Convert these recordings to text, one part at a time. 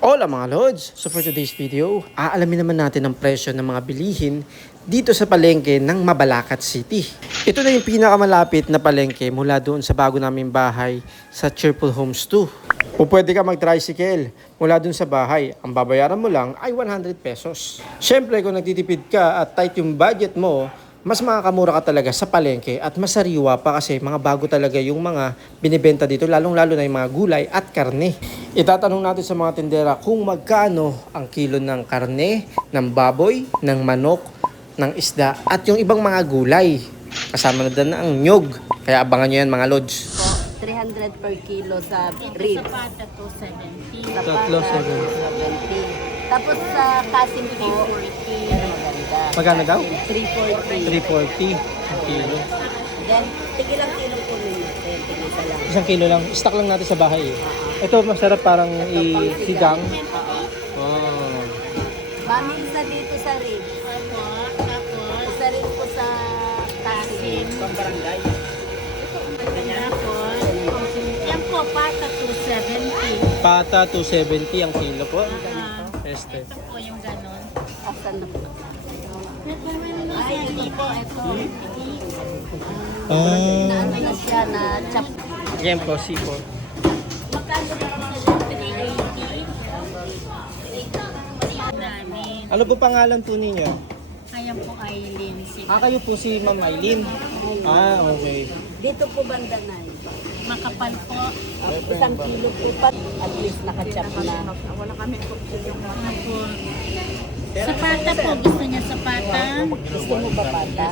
Hola mga Lods! So for today's video, aalamin naman natin ang presyo ng mga bilihin dito sa palengke ng Mabalacat City. Ito na yung pinakamalapit na palengke mula doon sa bago naming bahay sa Cheerful Homes 2. O pwede ka mag-tricycle mula doon sa bahay. Ang babayaran mo lang ay 100 pesos. Siyempre kung nagtitipid ka at tight yung budget mo, mas makakamura ka talaga sa palengke at masariwa pa kasi mga bago talaga yung mga binibenta dito, lalong-lalo na yung mga gulay at karne. Itatanong natin sa mga tindera kung magkano ang kilo ng karne, ng baboy, ng manok, ng isda at yung ibang mga gulay. Kasama na din ang nyog. Kaya abangan nyo yan mga Lods. 300 per kilo sa ribs. Sa pata, 270. Sa Tatlo, pata, 70. 70. Tapos sa kasim po, 340. yan maganda. Magkano daw? 340 340. ang kilo. Then, tigilang kilo po ninyo. Tigisa lang. Isang kilo lang. Stock lang natin sa bahay eh. Ito masarap parang isigang. Wow. Mami, isa dito sa ribs. Tapos, Isa rin po sa kasim. Pambarangay. tapos, yan po, pata, 270. Pata 270 ang kilo po. Ito po yung ganon. Asan na po? Ay, ito po, ito. Na ano na siya, na chop. Yan po, sipo. Magkano rin po siya? 380. Namin. Ano po pangalan po ninyo? Ayan po, Aileen. Kayo po si Ma'am Aileen. Okay. Dito po banda na. Makapal po. Isang kilo po pa. At least nakachop na. Apo. Sa pata po, gusto niya sa pata. Gusto mo ba pata?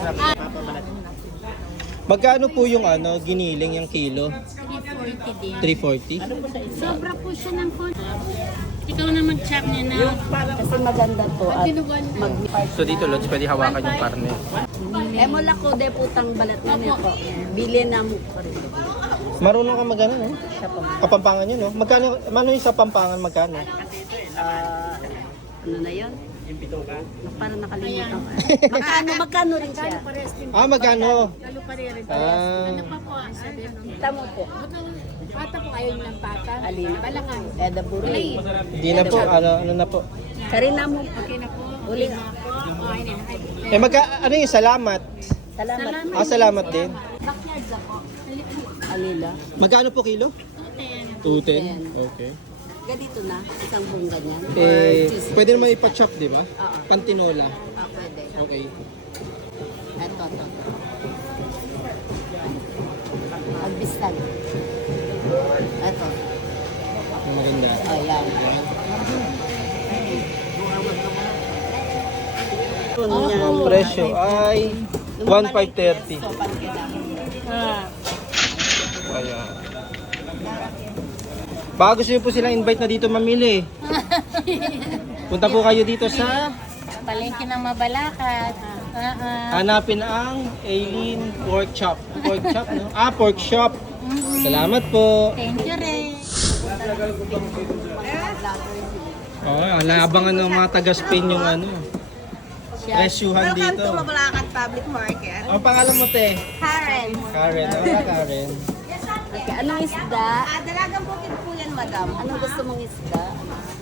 Magkano po yung giniling yung kilo? 340 din. 340? Sobra po siya ng konti. Ikaw na mag-chop niya na. Kasi maganda to at mag So dito, Lods, pwede hawakan yung karne. Emola ko de putang balat na nito. Bili na mo ko rin. Marunong ka magano, no? Kapampangan yun, no? Magkano, yung sa Pampangan, magkano? Ano na yun? Parang nakalimutan ko. Magkano rin siya? Magkano? Lalo pa rin. Ah, Ano pa po? Tamo po. Pata po kayo ng pata. Alin? Balangan. Eda buray. hindi na po, ano na po. Karina mo. Okay na po. Uli. Okay na po. Ano yung salamat? Salamat. Salamat din. Backyards ako. Alila. Magkano po kilo? 210. Okay. Ganito na. Isang buong ganyan. Pwede naman ipa-chop, di ba? Oo. Pantinola. Pwede. Okay. Ito. Agbistan. Ito. Maganda. Ayan. Ang presyo ay 1,530. Ayan. Baka gusto niyo po silang invite na dito mamili. Punta po kayo dito sa Palengke ng Mabalacat. hanapin ang Aileen Pork Chop. Pork Chop, no? Pork Shop. Salamat po. Thank you, Ray. Naabangan ng mga taga-Spain yung presyuhan Welcome dito. to Mabalacat Public Market. Ang pangalan mo, te? Karen. Karen. Wala, Karen. Okay. Anong isda? Dalagang bukid po yan, madam. Anong gusto mong isda?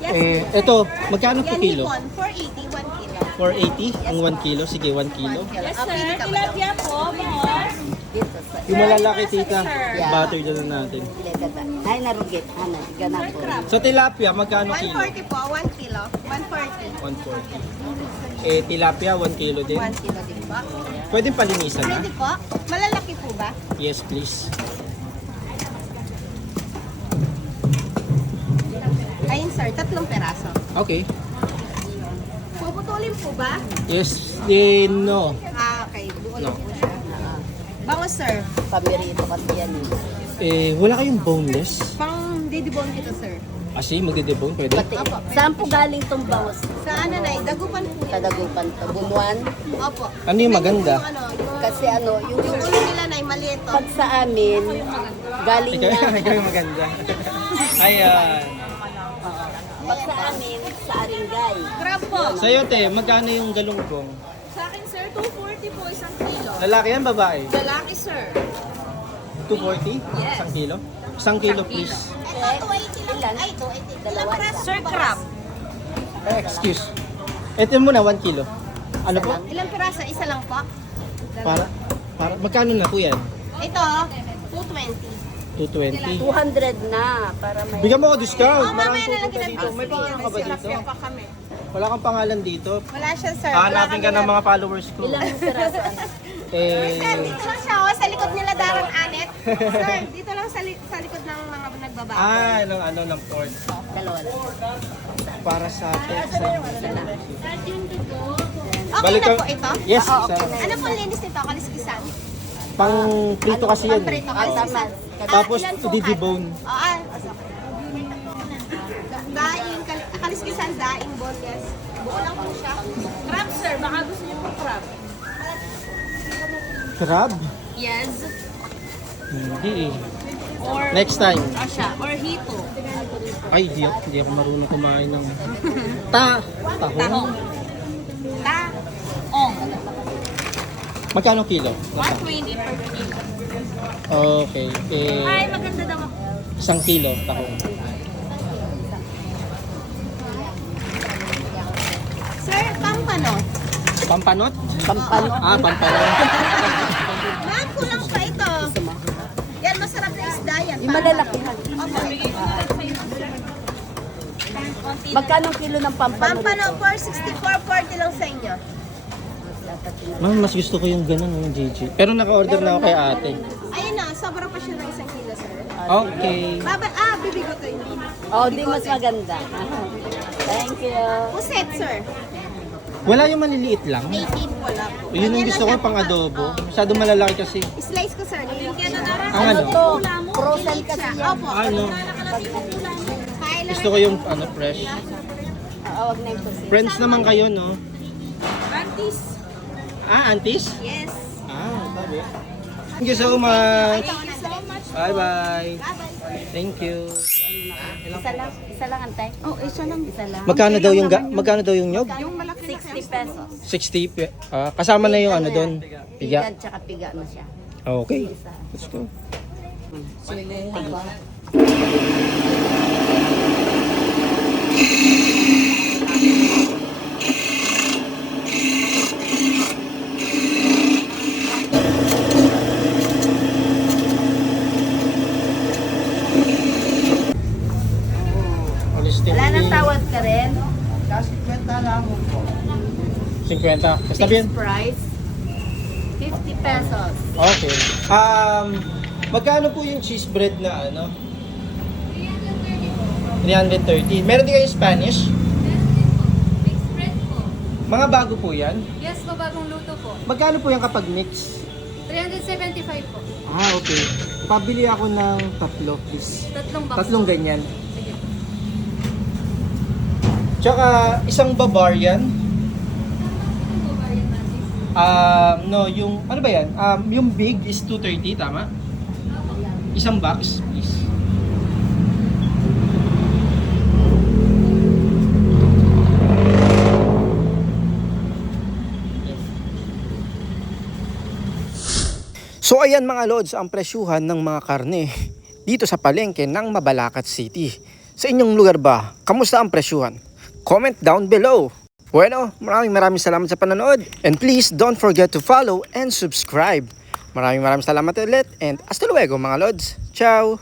Yes, Ito, magkano po yan kilo? hipon, 480, 1 kilo. 480 ang 1 kilo. Sige, 1 kilo. Yes, sir. Tilapia po, boss. Dito sa... Yung malalaki, tita. Yeah. Butter dyan na natin. Ay, narugit. Ano, ganun po. Sa tilapia, magkano kilo? 140 po, 1 kilo. 140. 140. Tilapia, 1 kilo din. 1 kilo din po. Pwede palinisan na? Pwede po. Malalaki po ba? Yes, please. Ayun, sir. 3 peraso. Okay. Puputulin po ba? Yes, no. Okay. Buo po siya. Bawas, sir. Pamirito kasi yan. Wala kayong boneless? Pang didibon ito, sir. Kasi magdedebone, pwede? Pati, saan po galing tong bawas? Sa ano na, dagupan po yan. Tadagupan to. Bunuan. Opo. Ano yung maganda? Yung, yung, Kasi yung yung ulo nila na maliit. pag sa amin, galing na. Ikaw yung maganda. Ayan. Pag sa amin, sa Aringay. Crab po. Sa'yo, te, magkano yung galunggong? Sa akin, sir, 240 po isang kilo. Lalaki yan, babae? Lalaki, sir. 240? Yes. Isang kilo? Isang kilo, please. 280 lang. Ay, 280. Ilang piraso? Sir, crab. Excuse. Ito muna, 1 kilo. Ano po? Ilang piraso? Isa lang po. Para, magkano na po yan? Ito, 220. 220. 200 na para may... Bigyan mo ako discount. Oh, mamaya Maraming na lang pupunta kita dito. May pangalan ka ba dito? pa kami. Wala kang pangalan dito. Wala siya, sir. Hanapin ka ng mga followers ko. Ilang piraso? Sir, Eh, dito lang siya, oh, sa likod nila darang anet. Sir, dito lang sa likod ng mga nagbabago. ng port. Dalawa lang. Para sa Texas. Okay Balik na ka- po ito? Yes, Oo, okay sir. na. Ano po linis nito? Kaliskisan? Pang prito kasi yan. eh. Prito, kaliskisan. Tapos Ilan po i-debone. Daing, kaliskisan, daing, boneless. Buo lang po siya. Crab, sir. Baka gusto niyo po crab. Crab? Yes. Hindi eh. Or Next time. siya. Or hito. Ay, hindi ako marunong kumain ng... Tahong. Tahong. Ong. Magkano kilo? 120 per kilo. Okay. Eh, Ay, maganda daw ako. 1 kilo tahong. Sir, pampano. Pampanot? Pampano. Pampanot. Ma'am, kulang pa ito. Yan, masarap na isda yan. Yung malalaki. Opo. Magkano ang kilo ng pampano? Pampano, 464, 40 lang sa inyo. Ma'am, mas gusto ko yung ganun, yung GG. Pero naka-order na ako kay ate. Ayun na, sobrang pa siya ng 1 kilo, sir. Okay. Bibigo to yun. Oh, di mas maganda. Thank you. Puset, sir. Wala yung maliliit lang. 18, wala po. Yun yung gusto ko, pang adobo. Masyado malalaki kasi. Slice ko, sir. Nilagyan na na. Ang ano? to? Frozen kasi yan. Opo. Ano? Kailan Gusto ko yung fresh. Wag na yung pusit. Friends naman kayo, no? Aunties. Aunties? Yes. Sabi. Thank you so much. Thank you so much. Bye-bye. Bye-bye. Thank you. Isa lang antay. Oh, isa lang. Isa lang. Magkano daw yung nyog? Yung malaki na 60 pesos. 60. Kasama na yung ano doon. Piga. Piga. Tsaka piga na siya. Okay. Let's go. Wala nang tawad ka rin. 50. Basta bien. Fixed price. 50 pesos. Okay. Magkano po yung cheese bread na ano? 330. Meron din kayo Spanish? Mixed bread po. Mga bago po yan. Yes po, bagong luto po. Magkano po yung kapag mix? 375 po. Okay. Pabili ako ng tatlo, please. Tatlong box. Tatlong ganyan. Sige. Tsaka isang Bavarian. No, yung ano ba yan? Yung big is 230, tama? Isang box, please. So ayan mga lods, ang presyuhan ng mga karne dito sa palengke ng Mabalacat City. Sa inyong lugar ba, kamusta ang presyuhan? Comment down below. Bueno, maraming salamat sa panonood. And please don't forget to follow and subscribe. Maraming salamat ulit and hasta luego mga lods. Ciao!